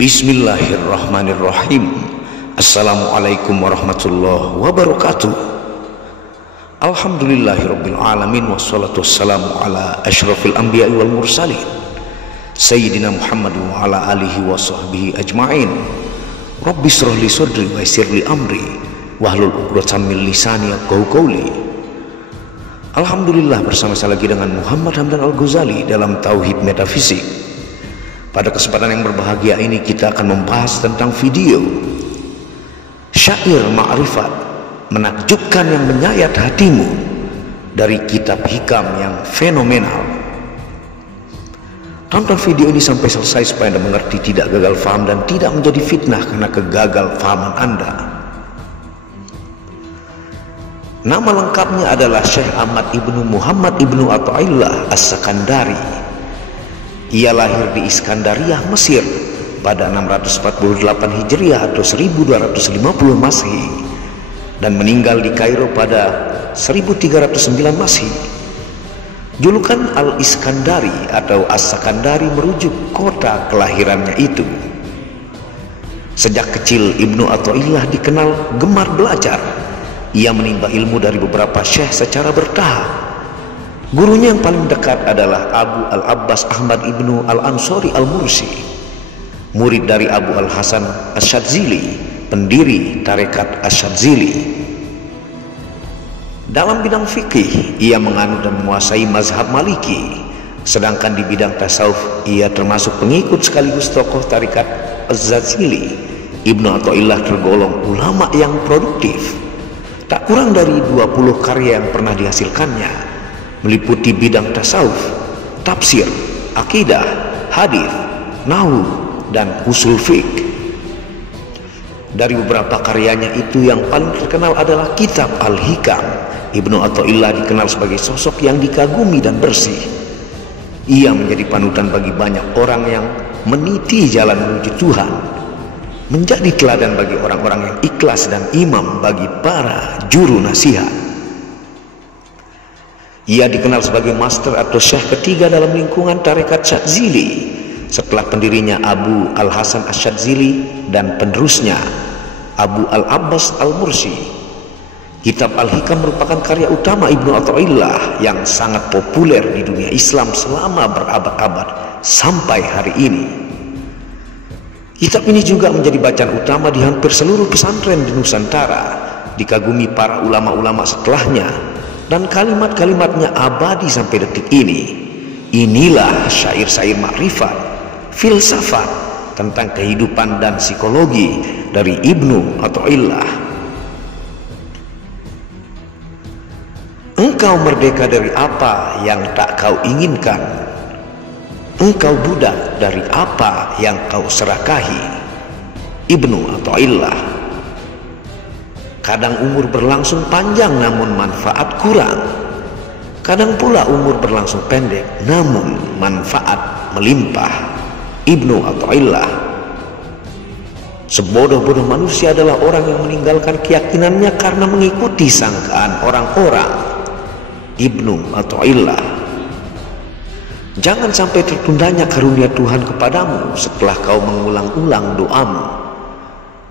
Bismillahirrahmanirrahim. Assalamualaikum warahmatullahi wabarakatuh. Alhamdulillahirabbil alamin wassalatu wassalamu ala asyrafil anbiya'i wal mursalin sayyidina Muhammad wa ala alihi wa sahbihi ajma'in. Rabbi shrah li sadri wa yassir li amri wahlul 'uqdatam min lisani yafqahu qawli. Alhamdulillah, bersama saya lagi dengan Muhammad Hamdan Al-Ghazali dalam Tauhid Metafisik. Pada kesempatan yang berbahagia ini kita akan membahas tentang video Syair Ma'rifat Menakjubkan yang Menyayat Hatimu dari kitab hikam yang fenomenal. Tonton video ini sampai selesai supaya Anda mengerti, tidak gagal faham dan tidak menjadi fitnah karena kegagalfahaman Anda. Nama lengkapnya adalah Syekh Ahmad Ibnu Muhammad Ibnu Athaillah As-Sakandari. Ia lahir di Iskandariyah, Mesir pada 648 Hijriah atau 1250 Masehi dan meninggal di Kairo pada 1309 Masehi. Julukan Al-Iskandari atau As-Sakandari merujuk kota kelahirannya itu. Sejak kecil Ibnu Athaillah dikenal gemar belajar. Ia menimba ilmu dari beberapa syekh secara bertahap. Gurunya yang paling dekat adalah Abu Al-Abbas Ahmad Ibnu Al-Ansari Al-Mursi, murid dari Abu Al-Hasan Asyadzili, pendiri tarekat Asyadzili. Dalam bidang fikih, ia menganut dan menguasai mazhab Maliki, sedangkan di bidang tasawuf, ia termasuk pengikut sekaligus tokoh tarekat Az-Zazili. Ibnu Athaillah tergolong ulama yang produktif. Tak kurang dari 20 karya yang pernah dihasilkannya, meliputi bidang tasawuf, tafsir, akidah, hadis, nahwu, dan usul fiqh. Dari beberapa karyanya itu yang paling terkenal adalah kitab Al-Hikam. Ibnu Athaillah dikenal sebagai sosok yang dikagumi dan bersih. Ia menjadi panutan bagi banyak orang yang meniti jalan menuju Tuhan, menjadi teladan bagi orang-orang yang ikhlas dan imam bagi para juru nasihat. Ia dikenal sebagai master atau syekh ketiga dalam lingkungan tarekat Syadzili setelah pendirinya Abu Al-Hasan Asyadzili dan penerusnya Abu Al-Abbas Al-Mursi. Kitab Al-Hikam merupakan karya utama Ibnu Athaillah yang sangat populer di dunia Islam selama berabad-abad sampai hari ini. Kitab ini juga menjadi bacaan utama di hampir seluruh pesantren di Nusantara, dikagumi para ulama-ulama setelahnya, dan kalimat-kalimatnya abadi sampai detik ini. Inilah syair-syair makrifat, filsafat tentang kehidupan dan psikologi dari Ibnu Athaillah. Engkau merdeka dari apa yang tak kau inginkan. Engkau budak dari apa yang kau serakahi. Ibnu Athaillah. Kadang umur berlangsung panjang namun manfaat kurang. Kadang pula umur berlangsung pendek namun manfaat melimpah. Ibnu Athaillah. Sebodoh-bodoh manusia adalah orang yang meninggalkan keyakinannya karena mengikuti sangkaan orang-orang. Ibnu Athaillah. Jangan sampai tertundanya karunia Tuhan kepadamu setelah kau mengulang-ulang doamu,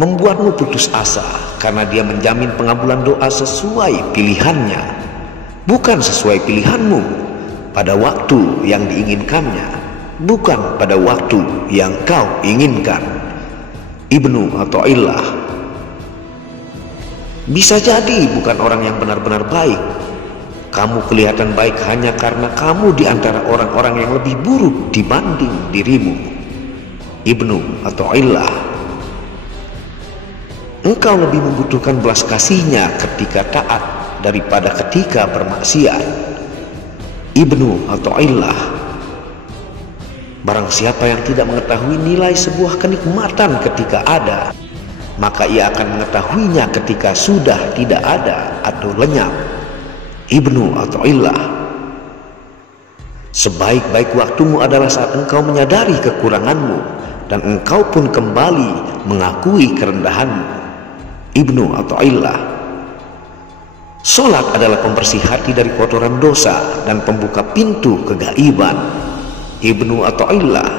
membuatmu putus asa karena dia menjamin pengabulan doa sesuai pilihannya, bukan sesuai pilihanmu, pada waktu yang diinginkannya, bukan pada waktu yang kau inginkan. Ibnu Athaillah. Bisa jadi bukan orang yang benar-benar baik. Kamu kelihatan baik hanya karena kamu di antara orang-orang yang lebih buruk dibanding dirimu. Ibnu Athaillah. Engkau lebih membutuhkan belas kasihnya ketika taat daripada ketika bermaksiat. Ibnu Athaillah. Barang siapa yang tidak mengetahui nilai sebuah kenikmatan ketika ada, maka ia akan mengetahuinya ketika sudah tidak ada atau lenyap. Ibnu Athaillah. Sebaik-baik waktumu adalah saat engkau menyadari kekuranganmu dan engkau pun kembali mengakui kerendahanmu. Ibnu Athaillah. Salat adalah pembersih hati dari kotoran dosa dan pembuka pintu kegaiban. Ibnu Athaillah.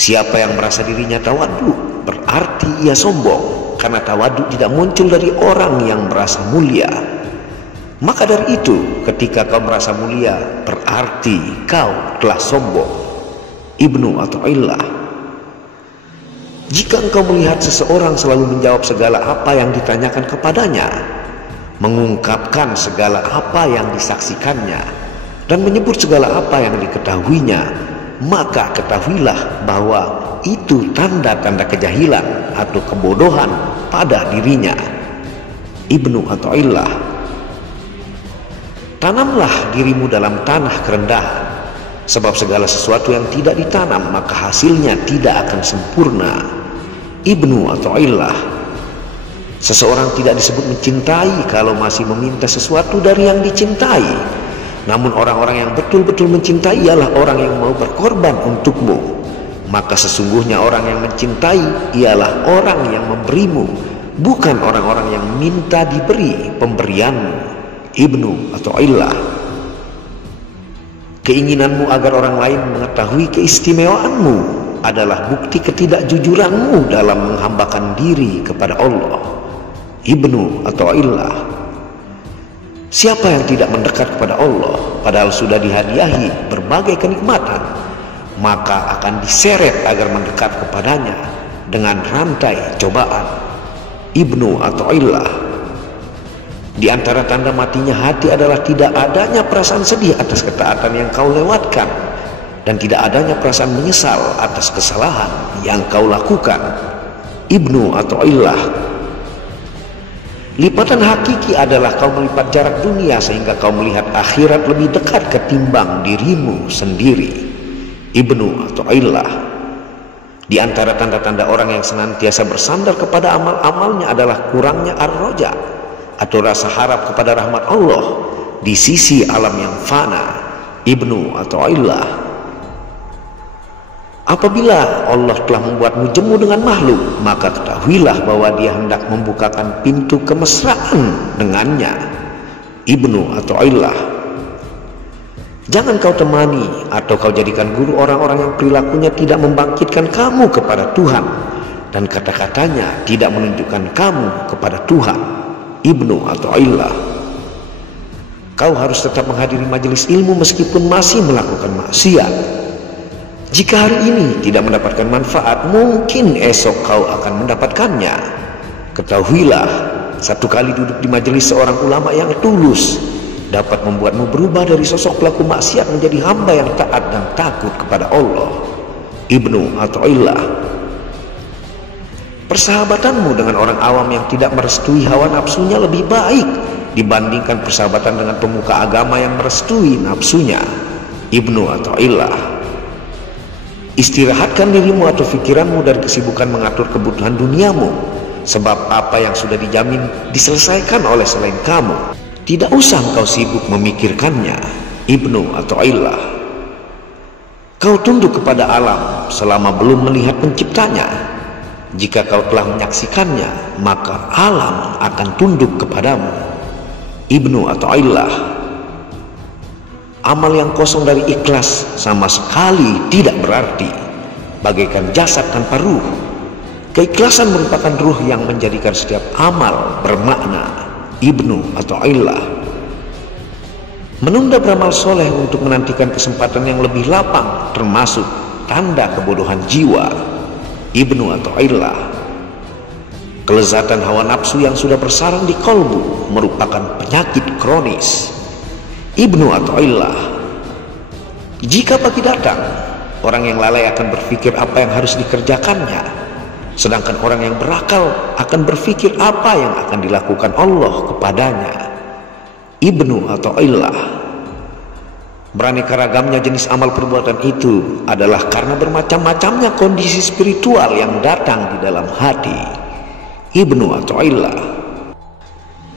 Siapa yang merasa dirinya tawadhu, berarti ia sombong, karena tawadhu tidak muncul dari orang yang merasa mulia. Maka dari itu, ketika kau merasa mulia, berarti kau telah sombong. Ibnu Athaillah. Jika engkau melihat seseorang selalu menjawab segala apa yang ditanyakan kepadanya, mengungkapkan segala apa yang disaksikannya, dan menyebut segala apa yang diketahuinya, maka ketahuilah bahwa itu tanda-tanda kejahilan atau kebodohan pada dirinya. Ibnu Athaillah. Tanamlah dirimu dalam tanah kerendahan, sebab segala sesuatu yang tidak ditanam maka hasilnya tidak akan sempurna. Ibnu Athaillah. Seseorang tidak disebut mencintai kalau masih meminta sesuatu dari yang dicintai. Namun orang-orang yang betul-betul mencintai ialah orang yang mau berkorban untukmu. Maka sesungguhnya orang yang mencintai ialah orang yang memberimu, bukan orang-orang yang minta diberi pemberianmu. Ibnu Athaillah. Keinginanmu agar orang lain mengetahui keistimewaanmu adalah bukti ketidakjujuranmu dalam menghambakan diri kepada Allah. Ibnu Athaillah. Siapa yang tidak mendekat kepada Allah padahal sudah dihadiahi berbagai kenikmatan, maka akan diseret agar mendekat kepadanya dengan rantai cobaan. Ibnu Athaillah. Di antara tanda matinya hati adalah tidak adanya perasaan sedih atas ketaatan yang kau lewatkan, dan tidak adanya perasaan menyesal atas kesalahan yang kau lakukan. Ibnu Athaillah. Lipatan hakiki adalah kau melipat jarak dunia sehingga kau melihat akhirat lebih dekat ketimbang dirimu sendiri. Ibnu Athaillah. Di antara tanda-tanda orang yang senantiasa bersandar kepada amal-amalnya adalah kurangnya ar-roja atau rasa harap kepada rahmat Allah di sisi alam yang fana. Ibnu Athaillah. Apabila Allah telah membuatmu jemu dengan makhluk, maka ketahuilah bahwa Dia hendak membukakan pintu kemesraan dengannya. Ibnu Athaillah. Jangan kau temani atau kau jadikan guru orang-orang yang perilakunya tidak membangkitkan kamu kepada Tuhan, dan kata-katanya tidak menunjukkan kamu kepada Tuhan. Ibnu Athaillah. Kau harus tetap menghadiri majelis ilmu meskipun masih melakukan maksiat. Jika hari ini tidak mendapatkan manfaat, mungkin esok kau akan mendapatkannya. Ketahuilah, satu kali duduk di majelis seorang ulama yang tulus dapat membuatmu berubah dari sosok pelaku maksiat menjadi hamba yang taat dan takut kepada Allah. Ibnu Athaillah. Persahabatanmu dengan orang awam yang tidak merestui hawa nafsunya lebih baik dibandingkan persahabatan dengan pemuka agama yang merestui nafsunya. Ibnu Athaillah. Istirahatkan dirimu atau pikiranmu dari kesibukan mengatur kebutuhan duniamu, sebab apa yang sudah dijamin diselesaikan oleh selain kamu, tidak usah engkau sibuk memikirkannya. Ibnu Athaillah. Kau tunduk kepada alam selama belum melihat penciptanya. Jika kau telah menyaksikannya, maka alam akan tunduk kepadamu. Ibnu Athaillah. Amal yang kosong dari ikhlas sama sekali tidak berarti, bagaikan jasad tanpa ruh. Keikhlasan merupakan ruh yang menjadikan setiap amal bermakna. Ibnu Athaillah. Menunda beramal soleh untuk menantikan kesempatan yang lebih lapang termasuk tanda kebodohan jiwa. Ibnu Athaillah. Kelezatan hawa nafsu yang sudah bersarang di kalbu merupakan penyakit kronis. Ibnu Athaillah. Jika pagi datang, orang yang lalai akan berpikir apa yang harus dikerjakannya, sedangkan orang yang berakal akan berpikir apa yang akan dilakukan Allah kepadanya. Ibnu Athaillah. Beraneka ragamnya jenis amal perbuatan itu adalah karena bermacam-macamnya kondisi spiritual yang datang di dalam hati. Ibnu Athaillah.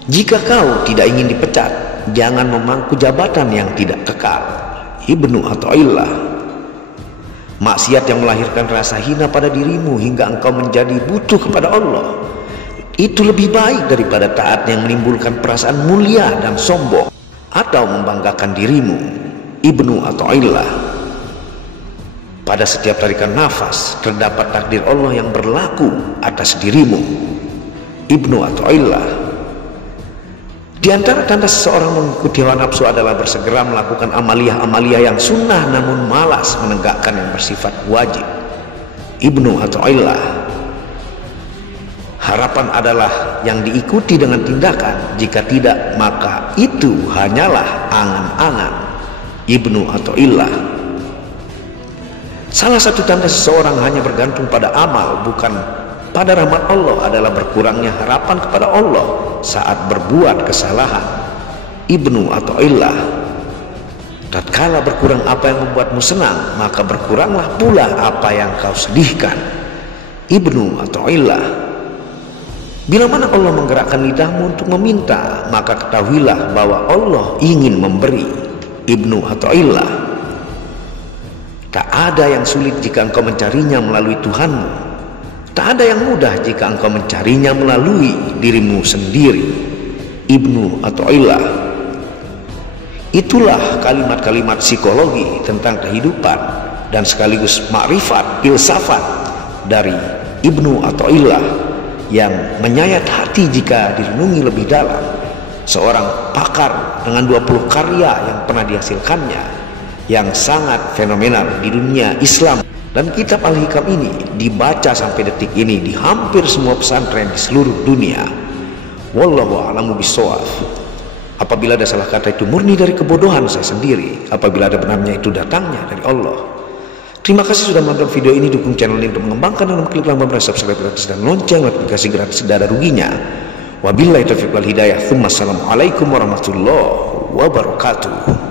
Jika kau tidak ingin dipecat, jangan memangku jabatan yang tidak kekal. Ibnu Athaillah. Maksiat yang melahirkan rasa hina pada dirimu hingga engkau menjadi butuh kepada Allah, itu lebih baik daripada taat yang menimbulkan perasaan mulia dan sombong atau membanggakan dirimu. Ibnu Athaillah. Pada setiap tarikan nafas terdapat takdir Allah yang berlaku atas dirimu. Ibnu Athaillah. Di antara tanda seseorang mengikuti hawa nafsu adalah bersegera melakukan amaliyah-amaliyah yang sunnah namun malas menegakkan yang bersifat wajib. Ibnu Athaillah. Harapan adalah yang diikuti dengan tindakan, jika tidak maka itu hanyalah angan-angan. Ibnu Athaillah. Salah satu tanda seseorang hanya bergantung pada amal bukan pada rahmat Allah adalah berkurangnya harapan kepada Allah saat berbuat kesalahan. Ibnu Athaillah. Tatkala berkurang apa yang membuatmu senang, maka berkuranglah pula apa yang kau sedihkan. Ibnu Athaillah. Bila mana Allah menggerakkan lidahmu untuk meminta, maka ketahuilah bahwa Allah ingin memberi. Ibnu Athaillah. Tak ada yang sulit jika engkau mencarinya melalui Tuhanmu. Tak ada yang mudah jika engkau mencarinya melalui dirimu sendiri. Ibnu Athaillah. Itulah kalimat-kalimat psikologi tentang kehidupan dan sekaligus makrifat filsafat dari Ibnu Athaillah yang menyayat hati jika direnungi lebih dalam. Seorang pakar dengan 20 karya yang pernah dihasilkannya yang sangat fenomenal di dunia Islam, dan kitab Al-Hikam ini dibaca sampai detik ini di hampir semua pesantren di seluruh dunia. Wallahu a'lamu bishawab. Apabila ada salah kata itu murni dari kebodohan saya sendiri, apabila ada benarnya itu datangnya dari Allah. Terima kasih sudah menonton video ini. Dukung channel ini untuk mengembangkan dan klik tombol subscribe gratis dan lonceng notifikasi gratis, tidak ada ruginya. Wabillahi taufiq wal hidayah. Assalamualaikum warahmatullahi wabarakatuh.